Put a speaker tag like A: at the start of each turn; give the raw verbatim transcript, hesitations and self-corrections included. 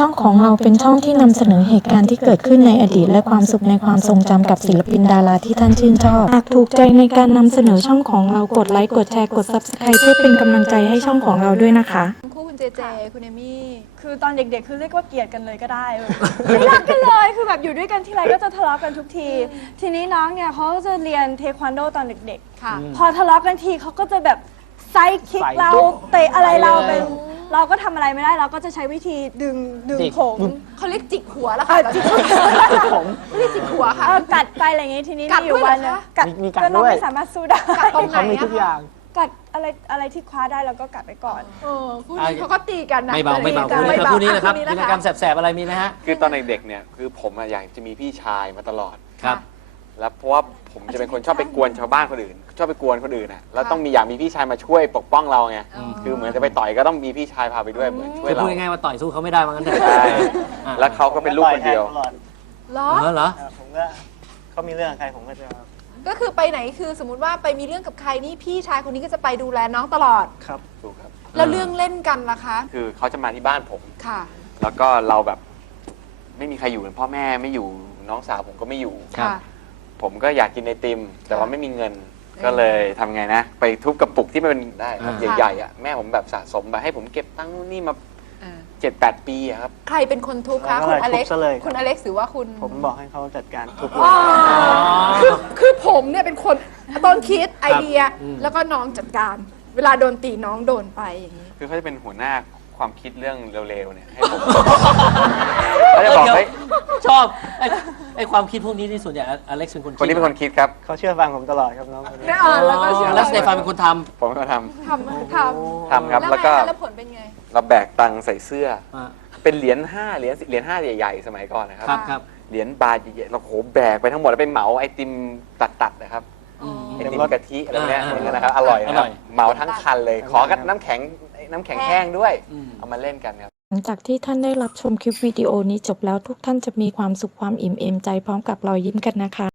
A: ช่องของเราเป็นช่องที่นำเสนอเหตุการณ์ที่เกิดขึ้นในอดีตและความสุขในความทรงจำกับศิลปินดาราที่ท่านชื่นชอบหากถูกใจในการนำเสนอช่องของเรากดไลค์กดแชร์กด ซับสไครบ์ เพื่อเป็นกำลังใจให้ช่องของเราด้วยนะคะ
B: คู่คุณเจเจคุณเอมี่คือตอนเด็กๆคือเรียกว่าเกลียดกันเลยก็ได้ไม่รักกันเลยคือแบบอยู่ด้วยกันทีไรก็จะทะเลาะกันทุกทีทีนี้น้องเนี่ยเขาจะเรียนเทควันโดตอนเด็กๆพอทะเลาะกันทีเขาก็จะแบบไซด์คิกเราเตะอะไรเราเป็นเราก็ทำอะไรไม่ได้เราก็จะใช้วิธีดึงดึงผม
C: เขาเรียกจิกหัวแล้วค่ะจิกผมเรียกจิกหัวค่ะ
B: กัดไปอะไรอย่างงี้ทีนี้มีอยู่วันนึงกัดก็น้องไม่สามารถสู้ได้
C: กัดตรงไหน
D: มีทุกอย่าง
B: กัดอะไรอะไรที่คว้าได้เราก็กัดไปก่อน
C: เออคู่นี้เขาก็ตีกันนะ
E: ไม่เบาไม่เบาคู่นี้นะครับกิจกรรมแสบๆอะไรมีไหมฮะ
D: คือตอนเด็กๆเนี่ยคือผมอยากจะมีพี่ชายมาตลอด
E: ครับ
D: แล้วเพราะว่าผมจะเป็นคนชอบไปกวนชาวบ้านคนอื่นชอบไปกวนคนอื่นนะแล้วต้องมีอยากมีพี่ชายมาช่วยปกป้องเราไงคือเหมือนจะไปต่อยก็ต้องมีพี่ชายพาไปด้วยเหมือนช่วยเรา
E: พูดง่ายๆว่าต่อยสู้เขาไม่ได้ว่างั้นเถอะ
D: ใช่แล้วเขาก็เป็นลูกคนเดียว
C: เหรอ
E: เหรอ
F: ผมก็เขามีเรื่องกับใครผมก็จะ
C: ก็คือไปไหนคือสมมติว่าไปมีเรื่องกับใครนี่พี่ชายคนนี้ก็จะไปดูแลน้องตลอด
D: ครับถูกครับ
C: แล้วเรื่องเล่นกันล่ะคะ
D: คือเขาจะมาที่บ้านผม
C: ค่ะ
D: แล้วก็เราแบบไม่มีใครอยู่พ่อแม่ไม่อยู่น้องสาวผมก็ไม่อยู่
C: ค่ะ
D: ผมก็อยากกินไอติมแต่ว่าไม่มีเงินก็เลยทำไงนะไปทุบกระปุกที่มันเป็นได้ใหญ่ๆอ่ะแม่ผมแบบสะสมไปให้ผมเก็บตังค์นี่มาเจ็ดแปดปีครับ
C: ใครเป็นคนทุบคะคุณอเล็กซ์คุณอเล็กซ์หรือว่าคุณ
F: ผมบอกให้เขาจัดการทุบ
C: คือคือผมเนี่ยเป็นคนต้นคิดไอเดียแล้วก็น้องจัดการเวลาโดนตีน้องโดนไปอย่างนี้
D: คือเขาจะเป็นหัวหน้าความคิดเรื่องเร็วๆเนี่ยให้ผมเขาจะบอกให้
E: ชอบไอ้ความคิดพวกนี้ที่ส่วนใหญ่อเล็กซ์เป็นคนคิด
D: คนนี้เป็นคนคิดครับ
F: เขาเชื่อฟังผมตลอดครับน้อง
C: แน่นอนแล้วก็
E: แล้วสเตฟานเป็นคนท
D: ำผมก็ท
C: ำทำท
D: ำทำครับแล้วก็
C: แล้วผลเป็นไง
D: เราแบกตังใส่เสื้อเป็นเหรียญห้าเหรียญเหรียญห้าใหญ่ๆสมัยก่อนนะครับ
E: ครับ
D: เหรียญบาทใหญ่ๆเราโหแบกไปทั้งหมดแล้วไปเหมาไอติมตัดๆนะครับไอติมกะทิอะไรเงี้ยนะครับอร่อยนะครับเหมาทั้งคันเลยขอกับน้ำแข็งน้ำแข็งแห้งด้วยเอามาเล่นกันครับ
A: หลังจากที่ท่านได้รับชมคลิปวิดีโอนี้จบแล้วทุกท่านจะมีความสุขความอิ่มเอมใจพร้อมกับรอยยิ้มกันนะคะ